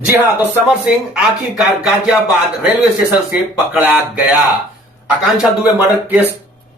जी हां, तो समर सिंह आखिरकार गाजियाबाद रेलवे स्टेशन से पकड़ा गया। आकांक्षा दुबे मर्डर केस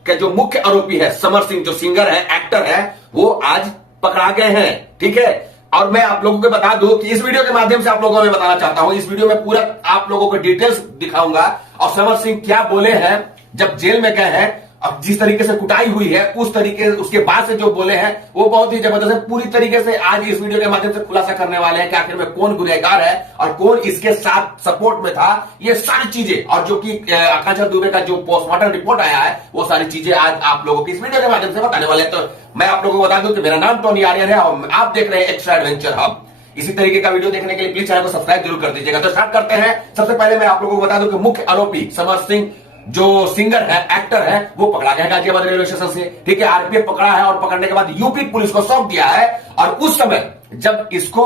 के जो मुख्य आरोपी है समर सिंह, जो सिंगर है, एक्टर है, वो आज पकड़ा गए हैं। ठीक है, और मैं आप लोगों को बता दूं कि इस वीडियो के माध्यम से आप लोगों को मैं बताना चाहता हूं, इस वीडियो में पूरा आप लोगों को डिटेल्स दिखाऊंगा और समर सिंह क्या बोले हैं जब जेल में गए हैं, अब जिस तरीके से कुटाई हुई है उस तरीके उसके बाद से जो बोले हैं वो बहुत ही जबरदस्त है। पूरी तरीके से आज इस वीडियो के माध्यम से खुलासा करने वाले हैं कि आखिर में कौन गुनहगार है और कौन इसके साथ सपोर्ट में था। ये सारी चीजें और जो कि आकांक्षा दुबे का जो पोस्टमार्टम रिपोर्ट आया है वो सारी चीजें आज आप लोगों की इस वीडियो के माध्यम से बताने वाले हैं। तो मैं आप लोगों को बता दूं कि मेरा नाम टोनी आर्यन है और आप देख रहे हैं एक्स्ट्रा एडवेंचर हब। इसी तरीके का वीडियो देखने के लिए प्लीज चैनल को सब्सक्राइब जरूर कर दीजिएगा। तो स्टार्ट करते हैं। सबसे पहले मैं आप लोगों को बता दूं कि मुख्य आरोपी समर सिंह जो सिंगर है, एक्टर है, वो पकड़ा गया गाजियाबाद रेलवे स्टेशन से। ठीक है, आरपीएफ पकड़ा है और पकड़ने के बाद यूपी पुलिस को सौंप दिया है। और उस समय जब इसको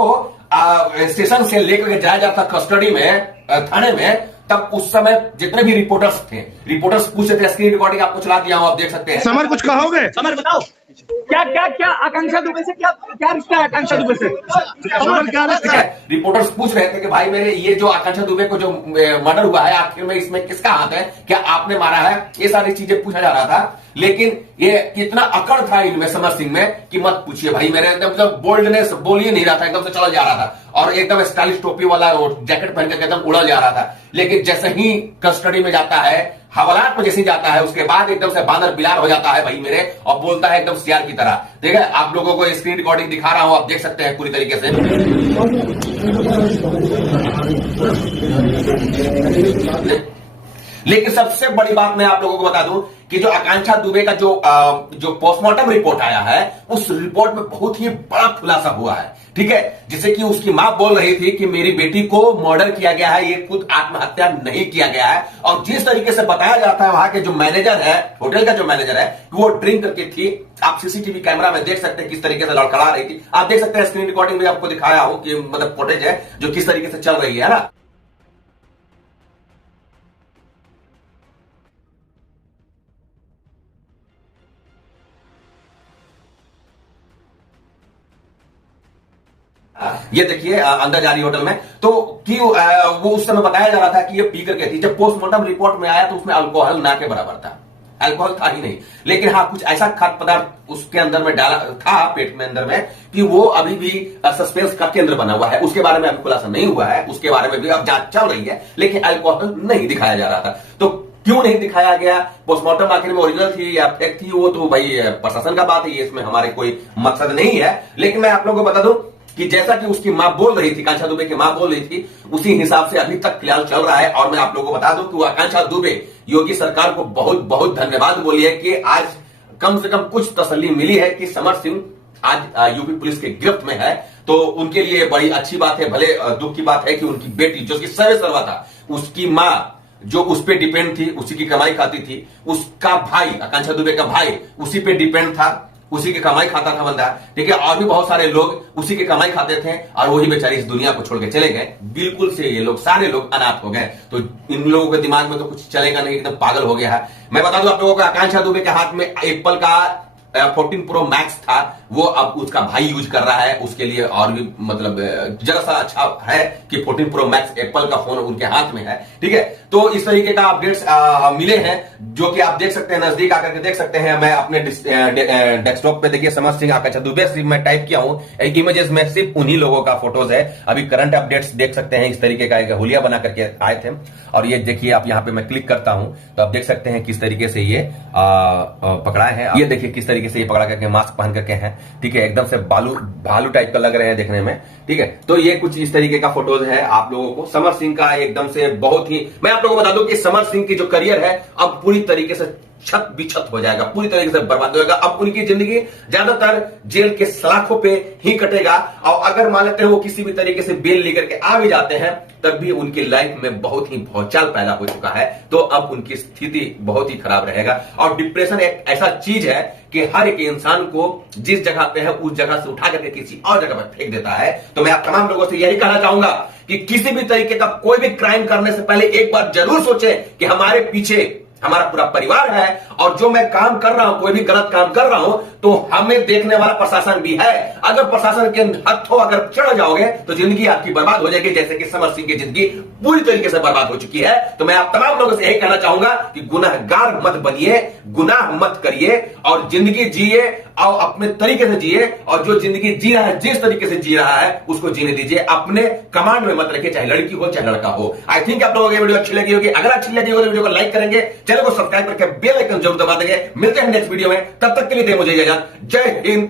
स्टेशन से लेकर के जाया जाता कस्टडी में थाने में, तब उस समय जितने भी रिपोर्टर्स थे, रिपोर्टर्स पूछे थे, स्क्रीन रिकॉर्डिंग आपको चला दिया हूं, आप देख सकते हैं। समर कुछ कहोगे? समर बताओ क्या क्या क्या आकांक्षा दुबे से क्या क्या रिश्ता है आकांक्षा दुबे से? समर क्या रिश्ता है? रिपोर्टर्स पूछ रहे थे कि भाई मेरे ये जो आकांक्षा दुबे को जो मर्डर हुआ है, आखिर में इसमें किसका हाथ है, क्या आपने मारा है, ये सारी चीजें पूछा जा रहा था। लेकिन ये कितना अकड़ था इनमें समर सिंह में कि मत पूछिए भाई, मेरे एकदम बोल्डनेस बोल ही नहीं रहा था, एकदम से चला जा रहा था और एकदम स्टाइलिश टोपी वाला जैकेट पहन के एकदम उड़ा जा रहा था। लेकिन जैसे ही कस्टडी में जाता है, हवालात में जैसे जाता है, उसके बाद एकदम से बांदर बिलार हो जाता है भाई मेरे, और बोलता है एकदम सियार की तरह। ठीक है, आप लोगों को स्क्रीन रिकॉर्डिंग दिखा रहा हूं, आप देख सकते हैं पूरी तरीके से। लेकिन सबसे बड़ी बात मैं आप लोगों को बता दूं कि जो आकांक्षा दुबे का जो पोस्टमार्टम रिपोर्ट आया है, उस रिपोर्ट में बहुत ही बड़ा खुलासा हुआ है। ठीक है, जिसे कि उसकी मां बोल रही थी कि मेरी बेटी को मर्डर किया गया है, ये खुद आत्महत्या नहीं किया गया है। और जिस तरीके से बताया जाता है वहां के जो मैनेजर है, होटल का जो मैनेजर है, वो ड्रिंक करके थी। आप सीसीटीवी कैमरा में देख सकते हैं किस तरीके से लड़खड़ा रही थी। आप देख सकते हैं स्क्रीन रिकॉर्डिंग में आपको दिखाया हूं कि मतलब फुटेज है जो किस तरीके से चल रही है ना। ये देखिए अंदर जा रही होटल में, तो कि वो उस समय बताया जा रहा था कि ये पी करके थी। जब पोस्टमार्टम रिपोर्ट में आया तो उसमें अल्कोहल ना के बराबर था, अल्कोहल था ही नहीं। लेकिन हाँ, कुछ ऐसा खाद्य पदार्थ उसके अंदर में डाला था, पेट में अंदर में, कि वो अभी भी सस्पेंस का केंद्र बना हुआ है। उसके बारे में अभी खुलासा नहीं हुआ है, उसके बारे में भी अब जांच चल रही है, लेकिन अल्कोहल नहीं दिखाया जा रहा था। तो क्यों नहीं दिखाया गया? पोस्टमार्टम आखिर में ओरिजिनल थी या फेक थी, वो तो भाई प्रशासन का बात है, ये इसमें हमारे कोई मकसद नहीं है। लेकिन मैं आप लोगों को बता दूं कि जैसा कि उसकी मां बोल रही थी, आकांक्षा दुबे की मां बोल रही थी, उसी हिसाब से अभी तक फिलहाल चल रहा है। और मैं आप लोगों को बता दूं कि आकांक्षा दुबे योगी सरकार को बहुत बहुत धन्यवाद बोली है कि आज कम से कम कुछ तसल्ली मिली है कि समर सिंह आज यूपी पुलिस के गिरफ्त में है। तो उनके लिए बड़ी अच्छी बात है। भले दुख की बात है कि उनकी बेटी जो कि सर्वे सर्वा था, उसकी मां जो उस पर डिपेंड थी, उसी की कमाई खाती थी, उसका भाई आकांक्षा दुबे का भाई उसी पे डिपेंड था, उसी की कमाई खाता था बंदा। ठीक है, और भी बहुत सारे लोग उसी की कमाई खाते थे और वही बेचारे इस दुनिया को छोड़ के चले गए। बिल्कुल से ये लोग सारे लोग अनाथ हो गए। तो इन लोगों के दिमाग में तो कुछ चलेगा नहीं, एकदम पागल हो गया है। मैं बता दूं आप लोगों को, आकांक्षा दुबे के हाथ में एप्पल का 14 प्रो मैक्स था, वो अब उसका भाई यूज कर रहा है। उसके लिए और भी मतलब जरा सा अच्छा है कि 14 प्रो मैक्स एप्पल का फोन उनके हाथ में है। ठीक है, तो इस तरीके का अपडेट्स मिले हैं जो कि आप देख सकते हैं, नजदीक आकर के देख सकते हैं। मैं अपने डेस्कटॉप पे देखिए समर सिंह आकांक्षा दुबे सिर्फ मैं टाइप किया हूं, एक इमेजेस में सिर्फ उन्हीं लोगों का फोटोज है। अभी करंट अपडेट्स देख सकते हैं, इस तरीके का एक हुलिया बना करके आए थे। और ये देखिए, आप यहां पे मैं क्लिक करता हूं तो आप देख सकते हैं किस तरीके से ये पकड़ा है। ये देखिए किस तरीके से ये पकड़ा करके मास्क पहन करके है। ठीक है, एकदम से भालू टाइप का लग रहे हैं देखने में। ठीक है, तो ये कुछ इस तरीके का फोटोज है आप लोगों को समर सिंह का। एकदम से बहुत ही, मैं आप लोगों को बता दूं कि समर सिंह की जो करियर है अब पूरी तरीके से छत बिछत हो जाएगा, पूरी तरीके से बर्बाद हो जाएगा। अब उनकी जिंदगी ज्यादातर जेल के सलाखों पे ही कटेगा। और अगर मान लेते हैं वो किसी भी तरीके से बेल लेकर के आ भी जाते हैं, तब भी उनकी लाइफ में बहुत ही भौचाल पैदा हो चुका है। तो अब उनकी स्थिति बहुत ही खराब रहेगा। और डिप्रेशन एक ऐसा चीज है कि हर एक इंसान को जिस जगह पे है उस जगह से उठा करके किसी और जगह पर फेंक देता है। तो मैं आप तमाम लोगों से यही कहना चाहूंगा कि किसी भी तरीके का कोई भी क्राइम करने से पहले एक बार जरूर सोचें कि हमारे पीछे हमारा पूरा परिवार है, और जो मैं काम कर रहा हूं, कोई भी गलत काम कर रहा हूं, तो हमें देखने वाला प्रशासन भी है। अगर प्रशासन के हथों अगर चढ़ जाओगे तो जिंदगी आपकी बर्बाद हो जाएगी, जैसे कि समर सिंह की जिंदगी पूरी तरीके से बर्बाद हो चुकी है। तो मैं आप तमाम लोगों से यही कहना चाहूंगा कि गुनहगार मत बनिए, गुनाह मत करिए, और जिंदगी जिए और अपने तरीके से जिए, और जो जिंदगी जी रहा है, जिस तरीके से जी रहा है, उसको जीने दीजिए। अपने कमांड में मत रखिए, चाहे लड़की हो चाहे लड़का हो। आई थिंक आप लोगों को वीडियो अच्छी लगी होगी। अगर अच्छी लगी होगी तो वीडियो को लाइक करेंगे, चैनल को सब्सक्राइब करके बेल आइकन जरूर दबा देंगे। मिलते हैं नेक्स्ट वीडियो में, तब तक के लिए दे मुझे इजाजत। जय हिंद,